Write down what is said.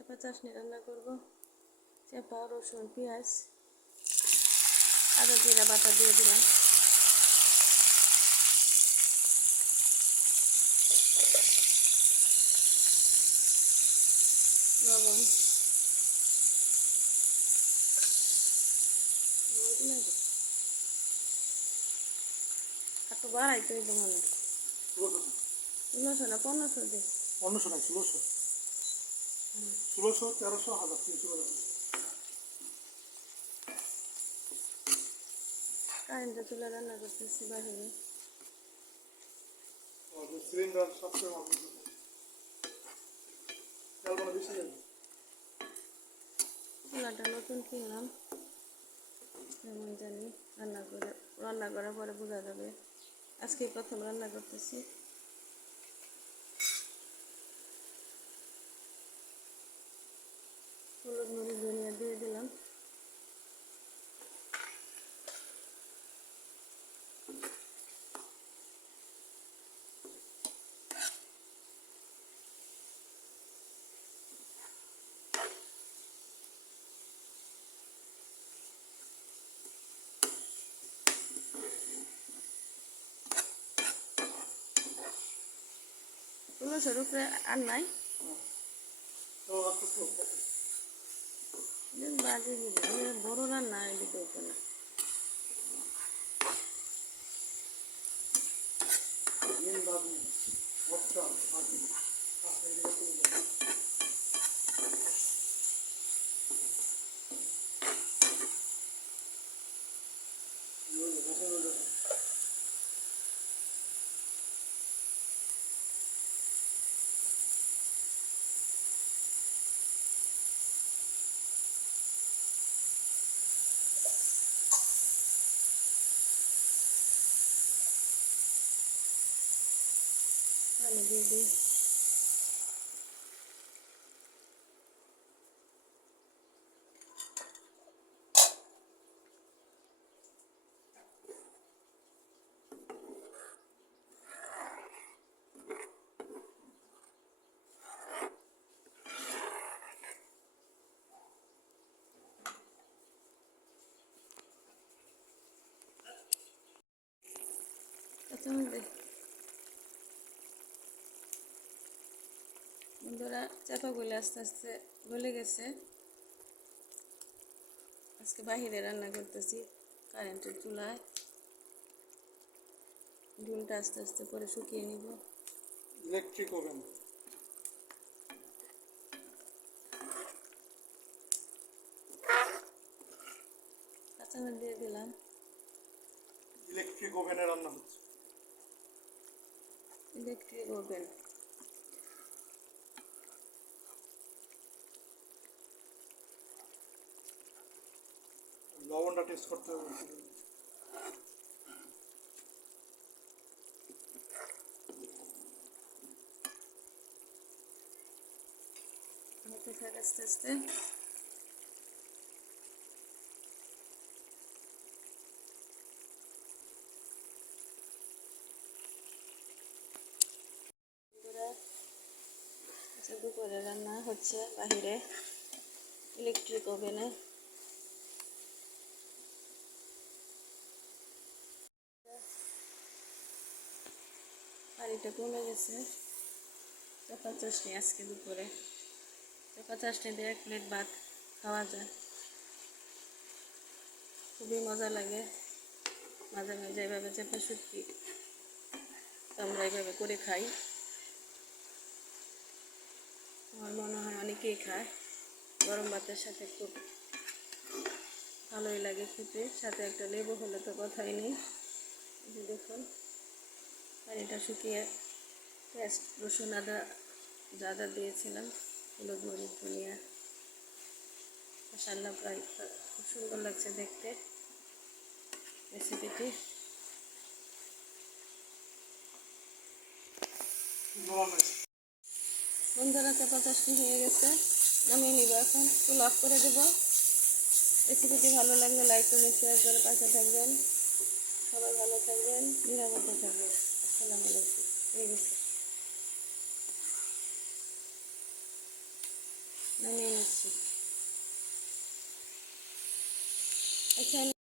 চাপা চাশনি রান্না করব। চাপা, রসুন, পেঁয়াজ, আদা জিরা বাটা দিয়ে দিলাম। লবণ, এত বাড়াই তো একদম মনে 1600 না 1500 দিই। 1500 না 1600, 1300, 1300, 1300। কারেন্টের চুলা রান্না করতেছি বাহিরে। সিলিন্ডার সবসময় আমার তেলগুলো বেশি যাবে। চুলাটা নতুন কিনলাম, যেমন জানি রান্না করার পরে বোঝা যাবে। আজকে প্রথম রান্না করতেছি। হলুদ, মরিচ, ধনিয়া দিয়ে দিলাম। পুলিশের উপরে আর নাই বাজে বড় রান্না এদিকে ওখানে। পানি দিয়ে দিই। বন্ধুরা, চাপাগুলো আস্তে আস্তে গলে গেছে। আজকে বাহিরে রান্না করতেছি কারেন্টের চুলায়। ঝোলটা আস্তে আস্তে করে শুকিয়ে নিব। ইলেকট্রিক ওভেন, কাঁচামরিচ দিয়ে দিলাম। ইলেকট্রিক ওভেনে রান্না হচ্ছে। ইলেকট্রিক ওভেন, লবণটা টেস্ট করতে হবে। আস্তে আস্তে দুপুরে রান্না হচ্ছে বাহিরে ইলেকট্রিক ওভেনে। পানিটা কমে গেছে। চাপা চাশনি আজকে দুপুরে, চাপা চাশনি দিয়ে 1 প্লেট ভাত খাওয়া যায়। খুবই মজা লাগে। মাঝে মাঝে এভাবে চাপা শুটকি আমরা এইভাবে করে খাই। আমার মনে হয় অনেকেই খায়। গরম ভাতের সাথে খুব ভালোই লাগে খেতে। সাথে একটা লেবু হলে তো কথাই নেই। দেখুন পানিটা শুকিয়ে পেঁয়াজ, রসুন, আদা যা দিয়েছিলাম, হলুদ, মরিচ, ধনিয়া, মশলা প্রায় খুব সুন্দর লাগছে দেখতে রেসিপিটি। বন্ধুরা, চাপা চাশনি হয়ে গেছে, নামিয়ে নিব। এখন চুল অফ করে দেব। রেসিপিটি ভালো লাগলে লাইক কমেন্ট শেয়ার করে পাশে থাকবেন। সবাই ভালো থাকবেন, নিরাপদে থাকবেন। আসসালামু আলাইকুম। হয়ে গেছে। নামিয়ে নিচ্ছি। আচ্ছা